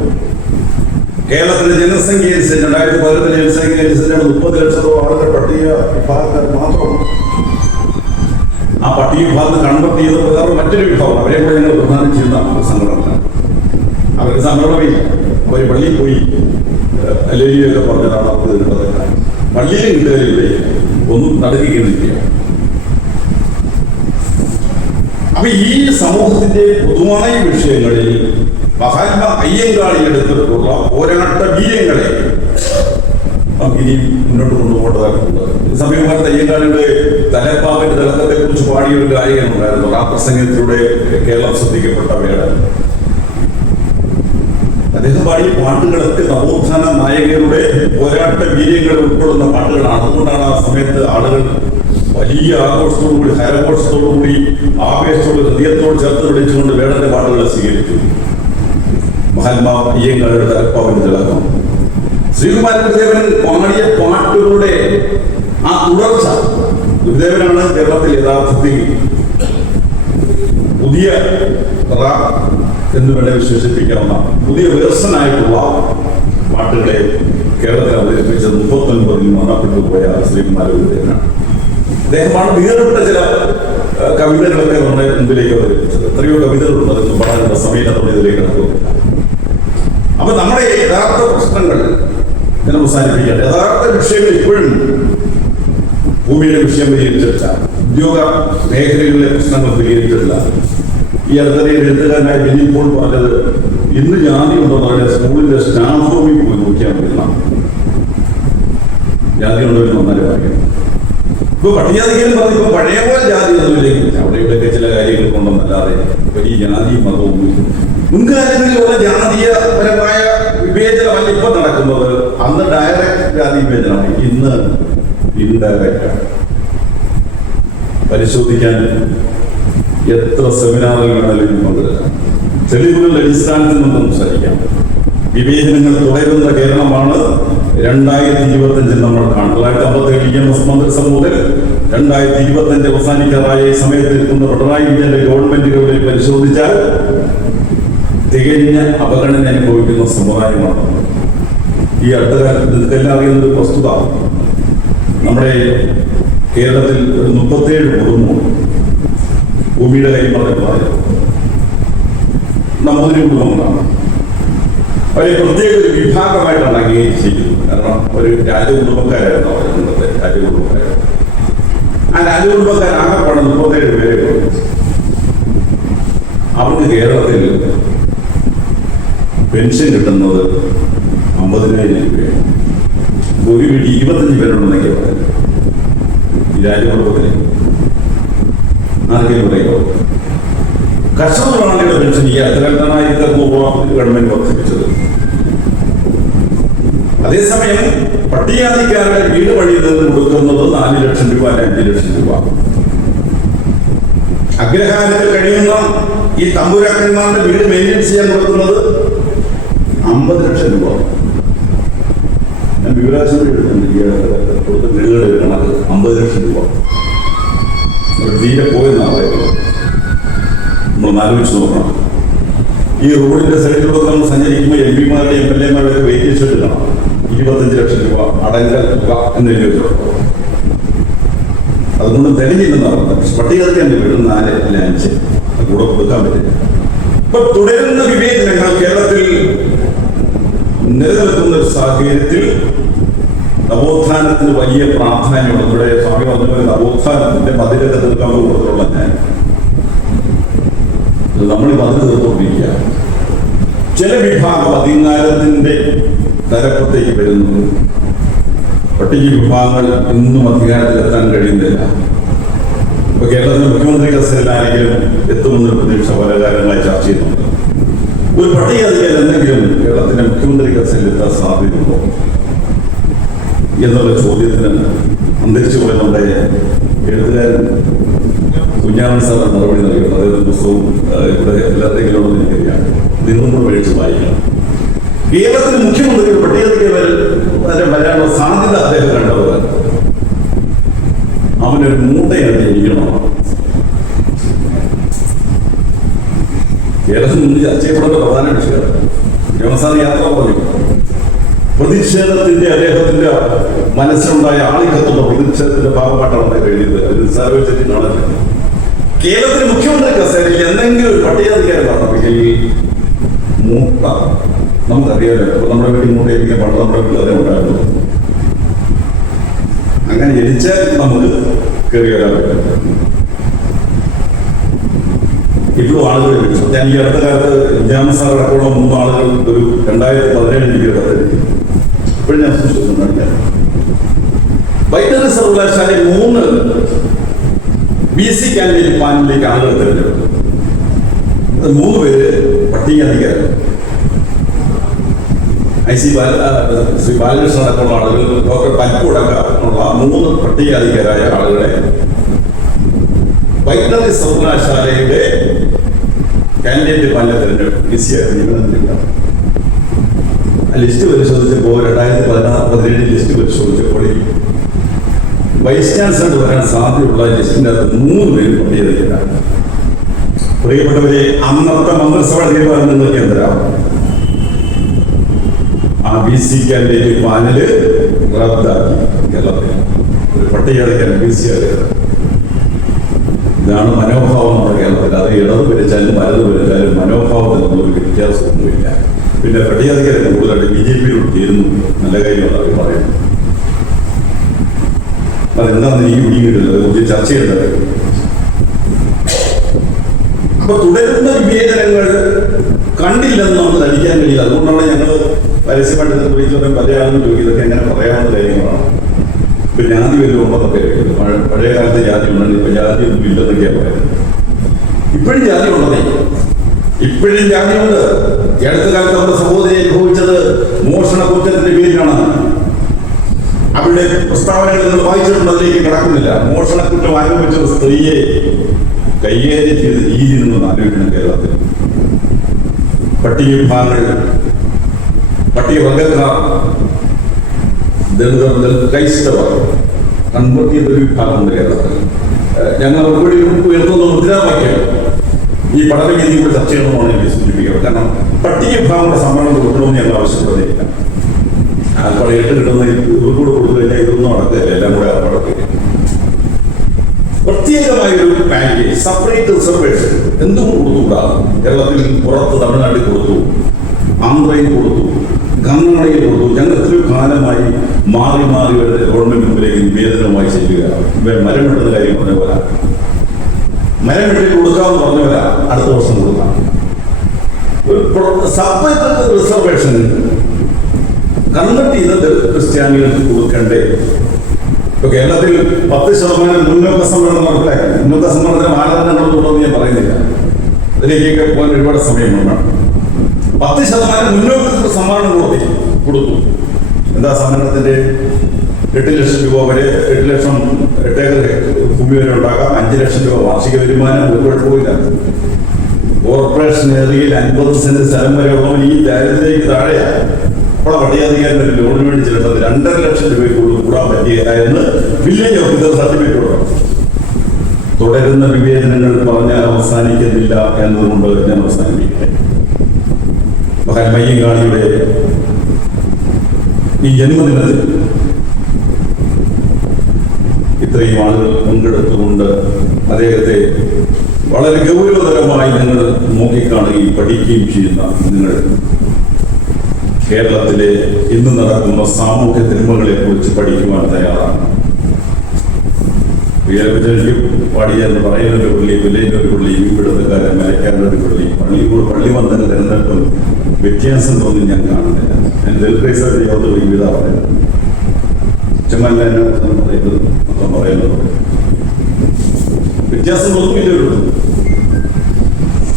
കേരളത്തിന്റെ ജനസംഖ്യ അനുസരിച്ച് 2018 ജനസംഖ്യ അനുസരിച്ച് 30 ലക്ഷത്തോളം ആളുകൾ പട്ടിക വിഭാഗക്കാർ മാത്രമാണ്. ആ പട്ടിക വിഭാഗത്തിൽ കൺവെർട്ട് ചെയ്ത വേറെ മറ്റൊരു വിഭാഗം, അവരെ കൂടെ ഞങ്ങൾ പ്രധാനം ചെയ്യുന്ന സംഘടന. അവർക്ക് സംഘടനയില്ല, അവർ പള്ളിയിൽ പോയി ലേലിയൊക്കെ പറഞ്ഞതാണ് അവർക്ക് കിട്ടുന്നതല്ല. പള്ളിയിലും കിട്ടുകയില്ലേ, ഒന്നും നടക്കുകയില്ല. അപ്പൊ ഈ സമൂഹത്തിന്റെ പൊതുവായ വിഷയങ്ങളിൽ മഹാത്മാ അയ്യങ്കാളി എടുത്തിട്ടുള്ള പോരാട്ട വീര്യങ്ങളെ നമുക്ക് ഇനി മുന്നോട്ട് കൊണ്ടുപോകേണ്ടതായിട്ടുണ്ട്. സമീപകാലത്ത് അയ്യങ്കാളിയുടെ തലപ്പാവിന്റെ തിളക്കത്തെ കുറിച്ച് പാടിയ ഒരു ഗായകനുണ്ടായിരുന്നു. ആ പ്രസംഗത്തിലൂടെ കേരളം ശ്രദ്ധിക്കപ്പെട്ടവയാണ്. അദ്ദേഹം പാടിയ പാട്ടുകളൊക്കെ നവോത്ഥാന നായകരുടെ പോരാട്ട വീര്യങ്ങൾ ഉൾക്കൊള്ളുന്ന പാട്ടുകളാണ്. അതുകൊണ്ടാണ് ആ സമയത്ത് ആളുകൾ വലിയ ആഘോഷത്തോടുകൂടി, ഹരഘോഷത്തോടുകൂടി, ആവേശത്തോട്, ഹൃദയത്തോട് ചേർത്ത് പിടിച്ചുകൊണ്ട് വേടന്റെ പാട്ടുകളെ സ്വീകരിച്ചു. മഹാത്മാ അയ്യങ്കാളിയുടെ തലപ്പാവിന്റെ തിളക്കം, ശ്രീകുമാരൻ ഗുരുദേവൻ പാടിയ പാട്ടുകളുടെ ആ തുടർച്ച. ഗുരുദേവനാണ് കേരളത്തിൽ യഥാർത്ഥത്തിൽ പുതിയ എന്ന് വേണേ വിശേഷിപ്പിക്കാവുന്ന പുതിയ വേർസനായിട്ടുള്ള പാട്ടുകളെ കേരളത്തിൽ അവതരിപ്പിച്ചത് 39 മരണപ്പെട്ടു പോയ ശ്രീകുമാരൻ ഗുരുദേവനാണ്. അദ്ദേഹമാണ് വേറിട്ട ചില കവിതകളൊക്കെ നമ്മുടെ മുമ്പിലേക്ക് അവതരിപ്പിച്ചത്. എത്രയോ കവിതകളുണ്ട്, അതൊക്കെ പാടാനുള്ള സമയത്തോടെ ഇതിലേക്ക് നടക്കുന്നില്ല. അപ്പൊ നമ്മുടെ യഥാർത്ഥ പ്രശ്നങ്ങൾ ഞാൻ അവസാനിപ്പിക്കട്ടെ. യഥാർത്ഥ വിഷയങ്ങൾ ഇപ്പോഴും ഭൂമിയുടെ വിഷയം പരിഹരിച്ചിട്ടില്ല, ഉദ്യോഗ മേഖലകളിലെ പ്രശ്നങ്ങൾ പരിഹരിച്ചിട്ടില്ല. ഈ അടുത്തിടെ എഴുത്തുകാരനായ ബെന്നി പോൾ പറഞ്ഞത്, ഇന്ന് ജാതി ഉണ്ടോ പറയുന്നത് സ്കൂളിന്റെ സ്റ്റാഫ് റൂമിൽ പോയി നോക്കിയാൽ മതി. ജാതി ഉണ്ടോ എന്ന് വന്നാലേ പറയണം. ഇപ്പൊ പട്ടികജാതികളും പറഞ്ഞു ഇപ്പൊ പഴയ പോലെ ജാതി ഒന്നുമില്ലെങ്കിൽ അവിടെ ഇവിടെയൊക്കെ ചില കാര്യങ്ങൾ കൊണ്ടൊന്നല്ലാതെ വലിയ ജാതി മതവും മുൻകാലങ്ങളിലുള്ള ജാതീയപരമായ വിവേചനമല്ല ഇപ്പൊ നടക്കുന്നത്. അന്ന് ഡയറക്റ്റ് ജാതി വിവേചനമാണ്, ഇന്ന് ഇൻഡയറക്റ്റാണ്. പരിശോധിക്കാൻ എത്ര സെമിനാറുകൾ വേണമെങ്കിലും പങ്കെടുക്കാം, തെളിവുകളുടെ അടിസ്ഥാനത്തിൽ നമുക്ക് സംസാരിക്കാം. വിവേചനങ്ങൾ തുടരുന്ന കേരളമാണ് 2025 നമ്മൾ കാണും. 1957 മന്ത്രിസഭ മുതൽ 2025 അവസാനിക്കാറായ ഈ സമയത്ത് എത്തുന്ന പിണറായി വിജയന്റെ ഗവൺമെന്റുകളിൽ പരിശോധിച്ചാൽ തികഞ്ഞ അവഗണന അനുഭവിക്കുന്ന സമുദായമാണ്. ഈ അടുത്ത കാലത്ത് നിങ്ങൾക്കെല്ലാം അറിയുന്ന ഒരു വസ്തുത, നമ്മുടെ കേരളത്തിൽ 37 കുടുംബം ഭൂമിയുടെ കൈമാറി നമ്പൂതിരി കുടുംബങ്ങളാണ്. അവരെ പ്രത്യേക ഒരു വിഭാഗമായിട്ടാണ് അംഗീകരിച്ചിരിക്കുന്നത്. കാരണം ഒരു രാജകുടുംബക്കാരായിരുന്നു അവർ, ഇന്നത്തെ രാജകുടുംബക്കാരായിരുന്നു. ആ രാജകുടുംബക്കാരാകെപ്പാടെ 37 പേരെ അവർക്ക് കേരളത്തിൽ പെൻഷൻ കിട്ടുന്നത് 50,000 രൂപയാണ്. ഒരു വീട്ടിൽ 25 പേരുണ്ടെന്നൊക്കെ പറയുന്നത്. ഈ രാജകുടുംബത്തിന് ആർക്കെങ്കിലും പറയുമോ? കർഷക തൊഴിലാളികളുടെ പെൻഷൻ ഈ അടുത്ത കാലത്താണ് 1,200 രൂപ ഗവൺമെന്റ് വർദ്ധിപ്പിച്ചത്. അതേസമയം പട്ടികജാതിക്കാരുടെ വീട് പണിയുന്നത് കൊടുക്കുന്നത് 4 ലക്ഷം രൂപ, 5 ലക്ഷം രൂപ. അഗ്രഹാരത്തിൽ കഴിയുന്ന ഈ തമ്പുരാക്കന്മാരുടെ വീട് മെയിൻറ്റെയിൻ ചെയ്യാൻ കൊടുക്കുന്നത് 50 ലക്ഷം രൂപ. ഞാൻ വിവരാശം കൊടുത്ത വീടുകളുടെ കണക്ക് 50 ലക്ഷം രൂപ. തീരെ പോയെന്നാണ് പറയുന്നത്. നമ്മൾ ആലോചിച്ച് നോക്കണം. ഈ റോഡിന്റെ സൈഡിലൂടെ നമ്മൾ സഞ്ചരിക്കുമ്പോൾ MP-മാരുടെ MLA-മാരുടെ വെയിറ്റേജ് ഷെഡ് കാണാം. 25 ലക്ഷം രൂപ അടങ്കൽ തുക എന്ന് എഴുതി. അതുകൊണ്ട് തികഞ്ഞില്ലെന്നാണ് പറഞ്ഞത്. പട്ടികജാതിക്കാരുടെ വീട് 4 അല്ലെ 5 കൂടെ കൊടുക്കാൻ പറ്റില്ല. ഇപ്പൊ തുടരുന്ന വിവേചനങ്ങൾ കേരളത്തിൽ നിലനിൽക്കുന്ന ഒരു സാഹചര്യത്തിൽ നവോത്ഥാനത്തിന് വലിയ പ്രാധാന്യമുണ്ട്. ഇവിടെ സ്വാമി പറഞ്ഞ നവോത്ഥാനത്തിന്റെ മതിലൊക്കെ തീർക്കാൻ കൊടുത്തിട്ടുള്ള ഞാൻ നമ്മൾ മതിൽ തീർത്തുകൊണ്ടിരിക്കുക. ചില വിഭാഗം അധികാരത്തിന്റെ തലപ്പത്തേക്ക് വരുന്നു. പട്ടിക വിഭാഗങ്ങൾ ഇന്നും അധികാരത്തിലെത്താൻ കഴിയുന്നില്ല. ഇപ്പൊ കേരളത്തിലെ മുഖ്യമന്ത്രി കസേരയിലാണെങ്കിലും എത്തുമെന്നൊരു പ്രതീക്ഷ പല കാലങ്ങളായി ചർച്ച ചെയ്യുന്നുണ്ട്. ഒരു പട്ടികജാതിക്കാർ എന്തെങ്കിലും കേരളത്തിന്റെ മുഖ്യമന്ത്രി കസേരയിലെത്താൻ സാധ്യതയുണ്ടോ എന്നുള്ള ചോദ്യത്തിന് അന്തരിച്ചു പോയ നമ്മുടെ എഴുത്തുകാരൻ കുഞ്ഞാമൻ സാർ മറുപടി നൽകുന്നത്. അതായത് പുസ്തകവും ഇവിടെ എല്ലാവരുടെയും എനിക്കറിയാം, നിങ്ങളും കൂടെ മേടിച്ച് വായിക്കണം. കേരളത്തിന് മുഖ്യമന്ത്രി പട്ടികജാതിക്കാർ വരാനുള്ള സാധ്യത അദ്ദേഹം കണ്ടവർ അവനൊരു മൂട്ടയാണ് ജനിക്കണം. കേരളത്തിൽ നിന്ന് ചർച്ച ചെയ്യപ്പെടുന്ന പ്രധാന വിഷയമാണ്. ജോൺസാൻ യാത്ര പറഞ്ഞു, പ്രതിഷേധത്തിന്റെ അദ്ദേഹത്തിന്റെ മനസ്സിലുണ്ടായ ആളിക്കത്തുള്ള പ്രതിഷേധത്തിന്റെ ഭാഗമായിട്ടാണ് എഴുതിയത്. അത് നിസ്സാരവെച്ചിട്ടാണ് കേരളത്തിലെ മുഖ്യമന്ത്രി കസേരയിൽ എന്തെങ്കിലും ഒരു പട്ടികധികാരം പറഞ്ഞെങ്കിൽ മൂട്ട നമുക്കറിയാലോ. അപ്പൊ നമ്മുടെ വീട്ടിൽ മൂട്ടയിരിക്കാൻ പണ്ട് നമ്മുടെ വീട്ടിൽ അതേ ഉണ്ടായിരുന്നു. അങ്ങനെ ജനിച്ചാൽ നമുക്ക് കയറി വരാൻ പറ്റും. ഇപ്പോഴും ആളുകൾ ഞാൻ ഈ അടുത്ത കാലത്ത് ജാമസാർ അടക്കമുള്ള 3 ആളുകൾ ഒരു 2017 കത്തെഴുതി. ഇപ്പോഴും ഞാൻ സൂക്ഷിക്കുന്നുണ്ട്. വൈദ്യുതി സർവകലാശാലയിൽ 3 BC കാൻഡിഡേറ്റ് പാനലിലേക്ക് ആളുകൾ തിരഞ്ഞെടുത്തു. 3 പേര് പട്ടികജാതിക്കാരാണ്. ശ്രീ ബാലകൃഷ്ണൻ അടക്കമുള്ള ആളുകൾ, ഡോക്ടർ പൽപ്പു അടക്കമുള്ള 3 പട്ടികജാതിക്കാരായ ആളുകളെ വൈദ്യുതി സർവകലാശാലയുടെ കാൻഡിഡേറ്റ് പാനലിൽ തിരഞ്ഞെടുത്തു. BC ലിസ്റ്റ് പരിശോധിച്ചപ്പോൾ 2016-17 ലിസ്റ്റ് പരിശോധിച്ചപ്പോൾ വൈസ് ചാൻസലർ വരാൻ സാധ്യതയുള്ള ലിസ്റ്റിൻ്റെ അകത്ത് 3 പേര് പട്ടികജാതിക്കാരാണ്. പ്രിയപ്പെട്ടവരെ, അന്നത്തെ മന്ത്രിസഭ തീരുമാനം നിങ്ങൾക്ക് എന്തരാം? ആ BC കാൻഡിഡേറ്റ് പാനല് റദ്ദാക്കി. കേരളത്തിൽ ഒരു പട്ടികജാതിക്കാരൻ BC ആയത്. ഇതാണ് മനോഭാവം നമ്മുടെ കേരളത്തിൽ. അത് ഇടത് ഭരിച്ചാലും വലത് ഭരിച്ചാലും മനോഭാവത്തിനൊന്നും ഒരു വ്യത്യാസമൊന്നുമില്ല. പിന്നെ പട്ടികജാതിക്കാരെ കൂടുതലായിട്ട് BJP-യോട് ചേരുന്നു. നല്ല കാര്യമാണ് പറയുന്നത്. അതെന്താണെന്ന് ഈ പിടികിട്ടില്ല. അതേക്കുറിച്ച് ചർച്ച ചെയ്യേണ്ടത്. അപ്പൊ തുടരുന്ന വിവേചനങ്ങൾ കണ്ടില്ലെന്ന് നമുക്ക് നടിക്കാൻ കഴിയില്ല. അതുകൊണ്ടാണ് ഞങ്ങൾ പരസ്യമായിട്ട് കുറിച്ച് പല ആളുകളും ചോദിക്കും, ഇതൊക്കെ എങ്ങനെ പറയാവുന്ന കാര്യങ്ങളാണ്. ഇപ്പൊ ജാതി വല്ലതും ഉണ്ടെന്നൊക്കെ പഴയ കാലത്ത് ജാതി ഉണ്ടെങ്കിൽ ഇപ്പൊ ജാതി ഒന്നും ഇല്ലെന്നൊക്കെയാണ് പറയുന്നത്. ഇപ്പോഴും ജാതി ഉണ്ടെന്നേ, ഇപ്പോഴും ജാതിയുണ്ട്. ഈ അടുത്ത കാലത്ത് നമ്മുടെ സഹോദരി അനുഭവിച്ചത് മോഷണ കുറ്റത്തിന്റെ പേരിലാണ്. അവരുടെ പ്രസ്താവനകൾ നിങ്ങൾ വായിച്ചിട്ടുണ്ട്, അതിലേക്ക് കിടക്കുന്നില്ല. മോഷണ കുറ്റം ആരോപിച്ച ഒരു സ്ത്രീയെ കൈകാര്യം ചെയ്ത രീതി നിങ്ങൾ ആലോചിക്കണം. കേരളത്തിൽ പട്ടികവിഭാഗങ്ങൾ, പട്ടികവർഗക്കാർ, ക്രൈസ്തവർ, കൺവർത്തിയൊരു വിഭാഗമുണ്ട് കേരളത്തിൽ. ഞങ്ങൾ ഒരുപടി ഉയർത്തുന്ന മുദ്രാവാക്യം ഈ പഠനരീതി കൂടെ ചർച്ച ചെയ്യണമെന്നാണ് എനിക്ക് സൂചിപ്പിക്കുന്നത്. കാരണം പട്ടികവിഭാഗങ്ങളുടെ സംവരണം കൊടുക്കണമെന്ന് ഞങ്ങൾ ആവശ്യപ്പെടുന്നില്ല. ആൾക്കാട് 8 കിട്ടുന്ന ഇവർക്കൂടെ കൊടുത്തു കഴിഞ്ഞാൽ ഇതൊന്നും നടക്കില്ല. എല്ലാം കൂടെ ആൾക്കാടൊക്കെ പ്രത്യേകമായൊരു പാക്കേജ്, സെപ്പറേറ്റ് റിസർവേഷൻ എന്തുകൊണ്ട് കൊടുത്തുകൂടാ? കേരളത്തിൽ പുറത്ത് തമിഴ്നാട്ടിൽ കൊടുത്തു, ആന്ധ്രയിൽ കൊടുത്തു, കർണാടകയിൽ കൊടുത്തു. ഞങ്ങൾ എത്രയോ കാലമായി മാറി മാറി വരുന്ന ഗവൺമെന്റ് മുമ്പിലേക്ക് നിവേദനവുമായി ചെല്ലുക. മരം വെട്ടുന്ന കാര്യം പറഞ്ഞ പോലെ മരം വെട്ടി കൊടുക്കാമെന്ന് പറഞ്ഞ പോലെ അടുത്ത വർഷം കൊടുക്കാം. സെപ്പറേറ്റ് റിസർവേഷൻ കൺവെർട്ട് ചെയ്ത് ക്രിസ്ത്യാനികൾക്ക് കൊടുക്കണ്ടേ? ഇപ്പൊ കേരളത്തിൽ 10% മുന്നോക്ക സംവരണം നടപ്പിലാക്കി. മുന്നോക്ക സംവരണത്തിന് മാനദണ്ഡങ്ങൾ കൊണ്ടുവന്ന് ഞാൻ പറയുന്നില്ല, അതിലേക്കൊക്കെ പോകാൻ ഒരുപാട് സമയം വേണം. 10% മുന്നോക്ക സംവരണം കൊടുത്തു. എന്താ സംവരണത്തിന്റെ 8 ലക്ഷം രൂപ വരെ, 8 ലക്ഷം 8 ഏക്കർ ഭൂമി വരെ ഉണ്ടാകാം. 5 ലക്ഷം രൂപ വാർഷിക വരുമാനം, ഒരു കുഴപ്പമില്ല. കോർപ്പറേഷൻ ഏരിയയിൽ 50 സെന്റ് സ്ഥലം വരെ ഉള്ളവൻ ഈ ദാരിദ്ര്യക്ക് താഴെയാണ്. അപ്പോൾ പട്ടികജാതിക്കാരൻ്റെ ലോണിന് വേണ്ടി ചെല്ലുന്നത് 2.5 ലക്ഷം രൂപയ്ക്ക് കൂടാൻ പറ്റിയെന്ന് വില്ലേജ് ഓഫീസർ സർട്ടിഫിക്കറ്റ് കൊടുക്കണം. തുടരുന്ന വിവേചനങ്ങൾ പറഞ്ഞാൽ അവസാനിക്കുന്നില്ല എന്നതുകൊണ്ട് ഞാൻ അവസാനിപ്പിക്കട്ടെ. മയ്യങ്കാളിയുടെ ഈ ജന്മദിനത്തിൽ ഇത്രയും ആളുകൾ പങ്കെടുത്തുകൊണ്ട് അദ്ദേഹത്തെ വളരെ ഗൗരവതരമായി നിങ്ങൾ നോക്കിക്കാണുകയും പഠിക്കുകയും ചെയ്യുന്ന നിങ്ങൾ കേരളത്തിലെ ഇന്ന് നടക്കുന്ന സാമൂഹ്യ തിന്മകളെ കുറിച്ച് പഠിക്കുവാൻ തയ്യാറാണ്. പാടിയെന്ന് പറയുന്നൊരു പള്ളി, വില്ലേജൊരു പള്ളി, ഇവിടുത്തുകാരൻ മലയ്ക്കാനൊരു പള്ളി, പള്ളി വന്നതിന് തിരഞ്ഞെടുപ്പും വ്യത്യാസം തോന്നി ഞാൻ കാണുന്നില്ല. ഞാൻ ദൽക്രൈസറിന്റെ യാതൊരു വിവിധ പറയുന്നത് ചുമല്ല മൊത്തം പറയുന്നത് വ്യത്യാസം ഒന്നുമില്ല.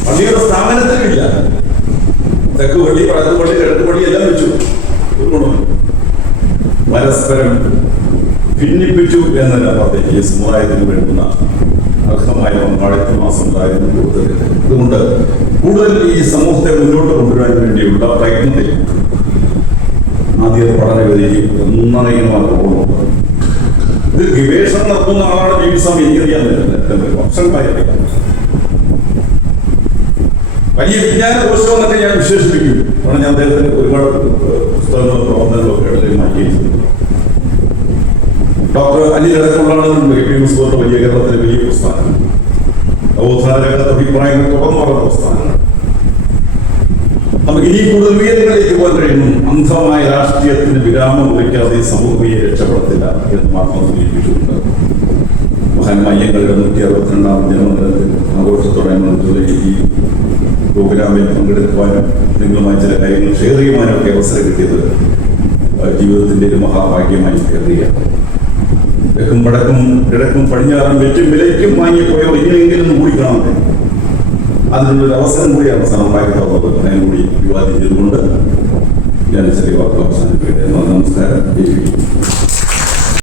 പള്ളിയുടെ സ്ഥാപനത്തിലില്ല. തെക്ക് പള്ളി, വടക്ക് പള്ളി, കിഴക്ക് പള്ളി എല്ലാം വെച്ചു. പരസ്പരം ഭിന്നിപ്പിച്ചു എന്നതിനപ്പുറത്തേക്ക് ഈ സമുദായത്തിന് വേണ്ടുന്ന അർഹമായ പങ്കാളിത്തമാസം ഉണ്ടായിരുന്നു കൂടുതൽ. അതുകൊണ്ട് കൂടുതൽ ഈ സമൂഹത്തെ മുന്നോട്ട് കൊണ്ടുവരാൻ വേണ്ടിയുള്ള പ്രയത്നത്തിൽ ആദ്യ പഠനഗതിയിൽ ഒന്നറിയുന്നതാണ് പോകുന്നത്. ഇത് ഗവേഷണം നടത്തുന്ന ആളാണ് ജീവിതം എനിക്കറിയാൻ പറ്റുന്നത് വർഷങ്ങളായിരിക്കും. വലിയ വിജ്ഞാന കോശം എന്നൊക്കെ ഞാൻ വിശേഷിപ്പിക്കും. കാരണം ഞാൻ അദ്ദേഹത്തിന് ഒരുപാട് പുസ്തകങ്ങളും പ്രബന്ധങ്ങളൊക്കെ ഇടയിൽ മാറ്റിയിട്ടുണ്ട്. ഡോക്ടർ അനിലടക്കമുള്ള വലിയ കേരളത്തിലെ വലിയ പ്രസ്ഥാനം, നവോത്ഥാനരംഗത്തെ അഭിപ്രായങ്ങൾ തുറന്നു പറഞ്ഞ പ്രസ്ഥാനങ്ങൾ. നമുക്ക് ഇനി കൂടുതൽ ഉയരങ്ങളിലേക്ക് പോകാൻ കഴിയുന്നു. അന്ധമായ രാഷ്ട്രീയത്തിന് വിരാമം കുറിക്കാതെ സമൂഹയെ രക്ഷപ്പെടത്തില്ല എന്ന് മാത്രം സൂചിപ്പിച്ചിട്ടുണ്ട്. മഹാന്മായ്യങ്ങളുടെ 162ാം ജന്മദിനത്തിൽ ആഘോഷത്തോടനുബന്ധിച്ചുള്ള ഈ പ്രോഗ്രാമിൽ പങ്കെടുക്കുവാനും നിങ്ങളുമായി ചില കാര്യങ്ങൾ ഷെയർ ചെയ്യുവാനും ഒക്കെ അവസരം കിട്ടിയത് ജീവിതത്തിന്റെ ഒരു മഹാഭാഗ്യമായി കരുതുകയാണ്. തെക്കും വടക്കും കിഴക്കും പടിഞ്ഞാറും വെറ്റും വിലയ്ക്കും വാങ്ങിപ്പോയോ ഇനിയെങ്കിലും കൂടി കാണാൻ അതിനുള്ളൊരു അവസരം കൂടി അവസാനം ഉണ്ടാക്കിയിട്ടുള്ളത്. അതിനുകൂടി വിവാദം ചെയ്തുകൊണ്ട് ഞാൻ ചെറിയ വാർത്ത അവസാനിപ്പിക്കട്ടെ. നമസ്കാരം.